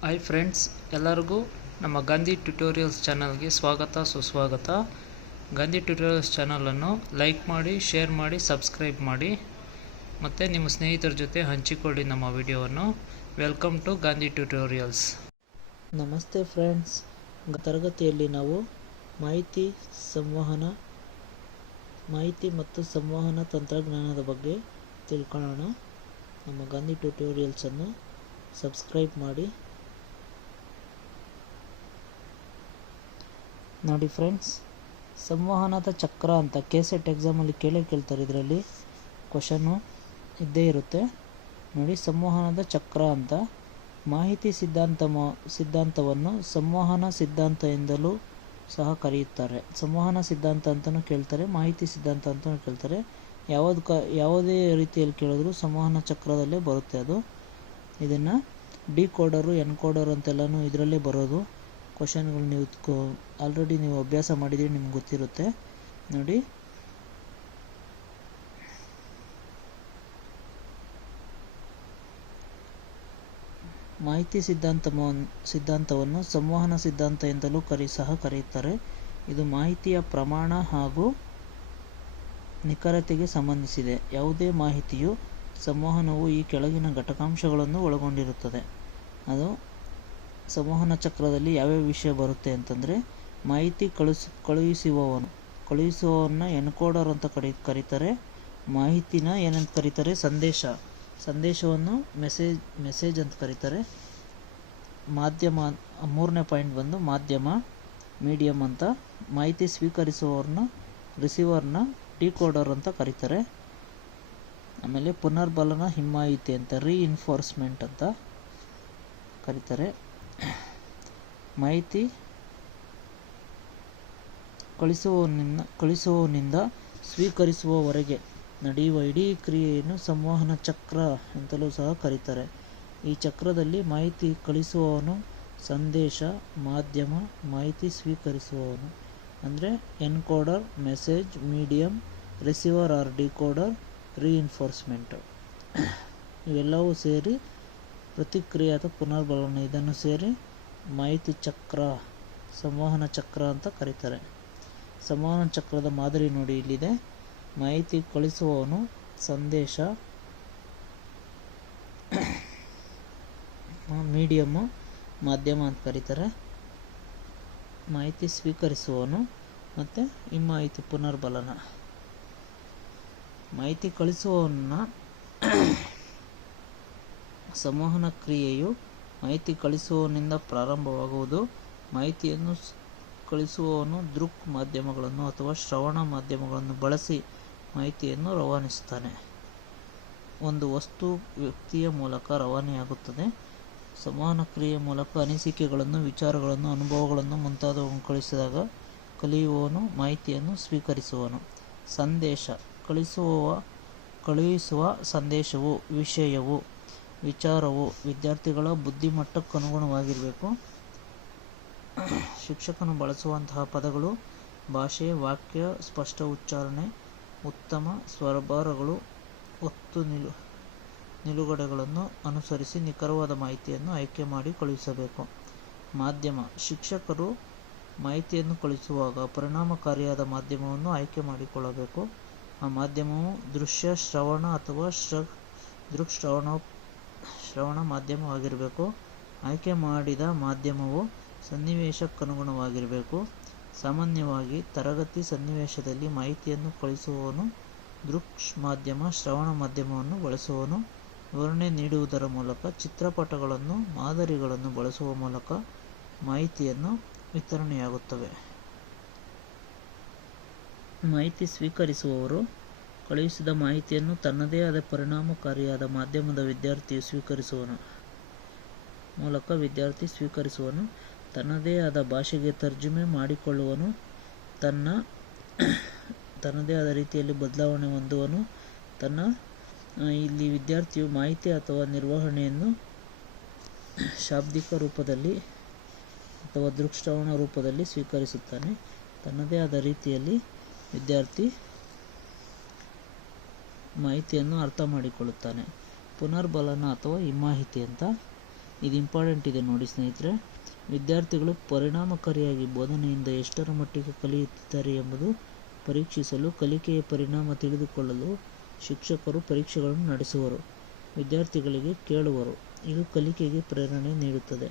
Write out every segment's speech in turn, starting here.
Hi friends, ಎಲ್ಲರಿಗೂ ನಮ್ಮ Gandhi tutorials ಚಾನಲ್ಗೆ ಸ್ವಾಗತ ಸುಸ್ವಾಗತ. ಗಾಂಧಿ ಟ್ಯುಟೋರಿಯಲ್ಸ್ ಚಾನಲನ್ನು ಲೈಕ್ ಮಾಡಿ, ಶೇರ್ ಮಾಡಿ, ಸಬ್ಸ್ಕ್ರೈಬ್ ಮಾಡಿ ಮತ್ತು ನಿಮ್ಮ ಸ್ನೇಹಿತರ ಜೊತೆ ಹಂಚಿಕೊಳ್ಳಿ ನಮ್ಮ ವಿಡಿಯೋವನ್ನು. Welcome to Gandhi tutorials. ನಮಸ್ತೆ ಫ್ರೆಂಡ್ಸ್, ತರಗತಿಯಲ್ಲಿ ನಾವು ಮಾಹಿತಿ ಮತ್ತು ಸಂವಹನ ತಂತ್ರಜ್ಞಾನದ ಬಗ್ಗೆ ತಿಳ್ಕೊಳ್ಳೋಣ. ನಮ್ಮ ಗಾಂಧಿ ಟ್ಯುಟೋರಿಯಲ್ಸನ್ನು ಸಬ್ಸ್ಕ್ರೈಬ್ ಮಾಡಿ. ನೋಡಿ ಫ್ರೆಂಡ್ಸ್, ಸಂವಹನದ ಚಕ್ರ ಅಂತ ಕೆಸೆಟ್ ಎಕ್ಸಾಮಲ್ಲಿ ಕೇಳ್ತಾರೆ. ಇದರಲ್ಲಿ ಕ್ವಶನ್ನು ಇದ್ದೇ ಇರುತ್ತೆ ನೋಡಿ. ಸಂವಹನದ ಚಕ್ರ ಅಂತ ಮಾಹಿತಿ ಸಿದ್ಧಾಂತವನ್ನು ಸಂವಹನ ಸಿದ್ಧಾಂತ ಎಂದಲೂ ಸಹ ಕರೆಯುತ್ತಾರೆ. ಸಂವಹನ ಸಿದ್ಧಾಂತ ಅಂತಲೂ ಕೇಳ್ತಾರೆ, ಮಾಹಿತಿ ಸಿದ್ಧಾಂತ ಅಂತಲೂ ಕೇಳ್ತಾರೆ. ಯಾವುದೇ ರೀತಿಯಲ್ಲಿ ಕೇಳಿದ್ರು ಸಂವಹನ ಚಕ್ರದಲ್ಲೇ ಬರುತ್ತೆ ಅದು. ಇದನ್ನು ಡಿಕೋಡರು, ಎನ್ಕೋಡರ್ ಅಂತೆಲ್ಲನೂ ಇದರಲ್ಲೇ ಬರೋದು. ಕ್ವಶನ್ಗಳು ನೀವು ಆಲ್ರೆಡಿ ಅಭ್ಯಾಸ ಮಾಡಿದರೆ ನಿಮ್ಗೆ ಗೊತ್ತಿರುತ್ತೆ ನೋಡಿ. ಮಾಹಿತಿ ಸಿದ್ಧಾಂತವನ್ನು ಸಂವಹನ ಸಿದ್ಧಾಂತ ಎಂದಲೂ ಸಹ ಕರೆಯುತ್ತಾರೆ. ಇದು ಮಾಹಿತಿಯ ಪ್ರಮಾಣ ಹಾಗೂ ನಿಖರತೆಗೆ ಸಂಬಂಧಿಸಿದೆ. ಯಾವುದೇ ಮಾಹಿತಿಯು ಸಂವಹನವು ಈ ಕೆಳಗಿನ ಘಟಕಾಂಶಗಳನ್ನು ಒಳಗೊಂಡಿರುತ್ತದೆ. ಅದು ಸಂವಹನ ಚಕ್ರದಲ್ಲಿ ಯಾವ್ಯಾವ ವಿಷಯ ಬರುತ್ತೆ ಅಂತಂದರೆ, ಮಾಹಿತಿ ಕಳುಹಿಸುವವನ್ನ ಎನ್ಕೋಡರ್ ಅಂತ ಕರೀತಾರೆ. ಮಾಹಿತಿನ ಏನಂತ ಕರೀತಾರೆ? ಸಂದೇಶವನ್ನು ಮೆಸೇಜ್ ಅಂತ ಕರೀತಾರೆ. ಮಾಧ್ಯಮ, ಮೂರನೇ ಪಾಯಿಂಟ್ ಬಂದು ಮಾಧ್ಯಮ, ಮೀಡಿಯಂ ಅಂತ. ಮಾಹಿತಿ ಸ್ವೀಕರಿಸುವವರನ್ನ ರಿಸೀವರ್ನ ಡಿಕೋಡರ್ ಅಂತ ಕರೀತಾರೆ. ಆಮೇಲೆ ಪುನರ್ಬಲನ, ಹಿಮ್ಮಾಯಿತಿ ಅಂತ ರೀಇನ್ಫೋರ್ಸ್ಮೆಂಟ್ ಅಂತ ಕರೀತಾರೆ. ಮಾಹಿತಿ ಕಳಿಸುವವನಿಂದ ಸ್ವೀಕರಿಸುವವರೆಗೆ ನಡೆಯುವ ಇಡೀ ಕ್ರಿಯೆಯನ್ನು ಸಂವಹನ ಚಕ್ರ ಅಂತಲೂ ಸಹ ಕರೀತಾರೆ. ಈ ಚಕ್ರದಲ್ಲಿ ಮಾಹಿತಿ ಕಳಿಸುವವನು ಸಂದೇಶ, ಮಾಧ್ಯಮ, ಮಾಹಿತಿ ಸ್ವೀಕರಿಸುವವನು ಅಂದರೆ encoder, message, medium, receiver or decoder, reinforcement ಇವೆಲ್ಲವೂ ಸೇರಿ ಪ್ರತಿಕ್ರಿಯೆ ಪುನರ್ಬಲನ, ಇದನ್ನು ಸೇರಿ ಮಾಹಿತಿ ಚಕ್ರ, ಸಂವಹನ ಚಕ್ರ ಅಂತ ಕರೀತಾರೆ. ಸಂವಹನ ಚಕ್ರದ ಮಾದರಿ ನೋಡಿ ಇಲ್ಲಿದೆ. ಮಾಹಿತಿ ಕಳಿಸುವವನು ಸಂದೇಶ, ಮೀಡಿಯಮ್ಮು, ಮಾಧ್ಯಮ ಅಂತ ಕರೀತಾರೆ. ಮಾಹಿತಿ ಸ್ವೀಕರಿಸುವವನು ಮತ್ತು ಹಿಮ್ಮಾಯಿತಿ, ಪುನರ್ಬಲನ. ಮಾಹಿತಿ ಕಳಿಸುವವನ್ನ ಸಂವಹನ ಕ್ರಿಯೆಯು ಮಾಹಿತಿ ಕಳಿಸುವವನಿಂದ ಪ್ರಾರಂಭವಾಗುವುದು. ಮಾಹಿತಿಯನ್ನು ಕಳಿಸುವವನು ದೃಕ್ ಮಾಧ್ಯಮಗಳನ್ನು ಅಥವಾ ಶ್ರವಣ ಮಾಧ್ಯಮಗಳನ್ನು ಬಳಸಿ ಮಾಹಿತಿಯನ್ನು ರವಾನಿಸುತ್ತಾನೆ. ಒಂದು ವಸ್ತು ವ್ಯಕ್ತಿಯ ಮೂಲಕ ರವಾನೆಯಾಗುತ್ತದೆ. ಸಂವಹನ ಕ್ರಿಯೆಯ ಮೂಲಕ ಅನಿಸಿಕೆಗಳನ್ನು, ವಿಚಾರಗಳನ್ನು, ಅನುಭವಗಳನ್ನು ಮುಂತಾದವನ್ನು ಕಳಿಸಿದಾಗ ಕಲಿಯುವವನು ಮಾಹಿತಿಯನ್ನು ಸ್ವೀಕರಿಸುವವನು. ಸಂದೇಶ ಕಳುಹಿಸುವ ಸಂದೇಶವು ವಿಷಯವು, ವಿಚಾರವು ವಿದ್ಯಾರ್ಥಿಗಳ ಬುದ್ಧಿಮಟ್ಟಕ್ಕನುಗುಣವಾಗಿರಬೇಕು. ಶಿಕ್ಷಕನು ಬಳಸುವಂತಹ ಪದಗಳು, ಭಾಷೆ, ವಾಕ್ಯ, ಸ್ಪಷ್ಟ ಉಚ್ಚಾರಣೆ, ಉತ್ತಮ ಸ್ವರಬಾರಗಳು, ಒತ್ತು ನಿಲುಗಡೆಗಳನ್ನು ಅನುಸರಿಸಿ ನಿಖರವಾದ ಮಾಹಿತಿಯನ್ನು ಆಯ್ಕೆ ಮಾಡಿ ಕಳುಹಿಸಬೇಕು. ಮಾಧ್ಯಮ: ಶಿಕ್ಷಕರು ಮಾಹಿತಿಯನ್ನು ಕಳುಹಿಸುವಾಗ ಪರಿಣಾಮಕಾರಿಯಾದ ಮಾಧ್ಯಮವನ್ನು ಆಯ್ಕೆ ಮಾಡಿಕೊಳ್ಳಬೇಕು. ಆ ಮಾಧ್ಯಮವು ದೃಶ್ಯ ಶ್ರವಣ ಅಥವಾ ದೃಕ್ ಶ್ರವಣ ಮಾಧ್ಯಮವಾಗಿರಬೇಕು. ಆಯ್ಕೆ ಮಾಡಿದ ಮಾಧ್ಯಮವು ಸನ್ನಿವೇಶಕ್ಕನುಗುಣವಾಗಿರಬೇಕು. ಸಾಮಾನ್ಯವಾಗಿ ತರಗತಿ ಸನ್ನಿವೇಶದಲ್ಲಿ ಮಾಹಿತಿಯನ್ನು ಕಳುಹಿಸುವವನು ದೃಕ್ ಮಾಧ್ಯಮ, ಶ್ರವಣ ಮಾಧ್ಯಮವನ್ನು ಬಳಸುವವನು. ವಿವರಣೆ ನೀಡುವುದರ ಮೂಲಕ, ಚಿತ್ರಪಟಗಳನ್ನು, ಮಾದರಿಗಳನ್ನು ಬಳಸುವ ಮೂಲಕ ಮಾಹಿತಿಯನ್ನು ವಿತರಣೆಯಾಗುತ್ತವೆ. ಮಾಹಿತಿ ಸ್ವೀಕರಿಸುವವರು ಕಳುಹಿಸಿದ ಮಾಹಿತಿಯನ್ನು ತನ್ನದೇ ಆದ ಪರಿಣಾಮಕಾರಿಯಾದ ಮಾಧ್ಯಮದ ವಿದ್ಯಾರ್ಥಿ ಸ್ವೀಕರಿಸುವನು. ತನ್ನದೇ ಆದ ಭಾಷೆಗೆ ತರ್ಜುಮೆ ಮಾಡಿಕೊಳ್ಳುವನು. ತನ್ನದೇ ಆದ ರೀತಿಯಲ್ಲಿ ಬದಲಾವಣೆ ಹೊಂದುವನು. ಇಲ್ಲಿ ವಿದ್ಯಾರ್ಥಿಯು ಮಾಹಿತಿ ಅಥವಾ ನಿರ್ವಹಣೆಯನ್ನು ಶಾಬ್ದಿಕ ರೂಪದಲ್ಲಿ ಅಥವಾ ದೃಕ್ಶ್ರವಣ ರೂಪದಲ್ಲಿ ಸ್ವೀಕರಿಸುತ್ತಾನೆ. ತನ್ನದೇ ಆದ ರೀತಿಯಲ್ಲಿ ವಿದ್ಯಾರ್ಥಿ ಮಾಹಿತಿಯನ್ನು ಅರ್ಥ ಮಾಡಿಕೊಳ್ಳುತ್ತಾನೆ. ಪುನರ್ಬಲನ ಅಥವಾ ಹಿಮ್ಮಾಯಿತಿ ಅಂತ ಇದು ಇಂಪಾರ್ಟೆಂಟ್ ಇದೆ ನೋಡಿ ಸ್ನೇಹಿತರೆ. ವಿದ್ಯಾರ್ಥಿಗಳು ಪರಿಣಾಮಕಾರಿಯಾಗಿ ಬೋಧನೆಯಿಂದ ಎಷ್ಟರ ಮಟ್ಟಿಗೆ ಕಲಿಯುತ್ತಿದ್ದಾರೆ ಎಂಬುದು ಪರೀಕ್ಷಿಸಲು ಕಲಿಕೆಯ ಪರಿಣಾಮ ತಿಳಿದುಕೊಳ್ಳಲು ಶಿಕ್ಷಕರು ಪರೀಕ್ಷೆಗಳನ್ನು ನಡೆಸುವರು, ವಿದ್ಯಾರ್ಥಿಗಳಿಗೆ ಕೇಳುವರು. ಇದು ಕಲಿಕೆಗೆ ಪ್ರೇರಣೆ ನೀಡುತ್ತದೆ,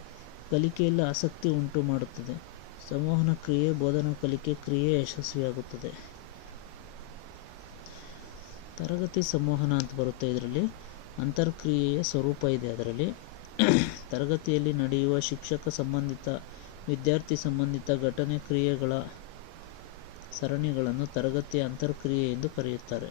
ಕಲಿಕೆಯಲ್ಲಿ ಆಸಕ್ತಿ ಉಂಟು ಮಾಡುತ್ತದೆ. ಸಂವಹನ ಕ್ರಿಯೆ ಬೋಧನಾ ಕಲಿಕೆ ಕ್ರಿಯೆ ಯಶಸ್ವಿಯಾಗುತ್ತದೆ. ತರಗತಿ ಸಂವಹನ ಅಂತ ಬರುತ್ತೆ. ಇದರಲ್ಲಿ ಅಂತರ್ಕ್ರಿಯೆಯ ಸ್ವರೂಪ ಇದೆ. ಅದರಲ್ಲಿ ತರಗತಿಯಲ್ಲಿ ನಡೆಯುವ ಶಿಕ್ಷಕ ಸಂಬಂಧಿತ ವಿದ್ಯಾರ್ಥಿ ಸಂಬಂಧಿತ ಘಟನೆ ಕ್ರಿಯೆಗಳ ಸರಣಿಗಳನ್ನು ತರಗತಿಯ ಅಂತರ್ಕ್ರಿಯೆ ಎಂದು ಕರೆಯುತ್ತಾರೆ.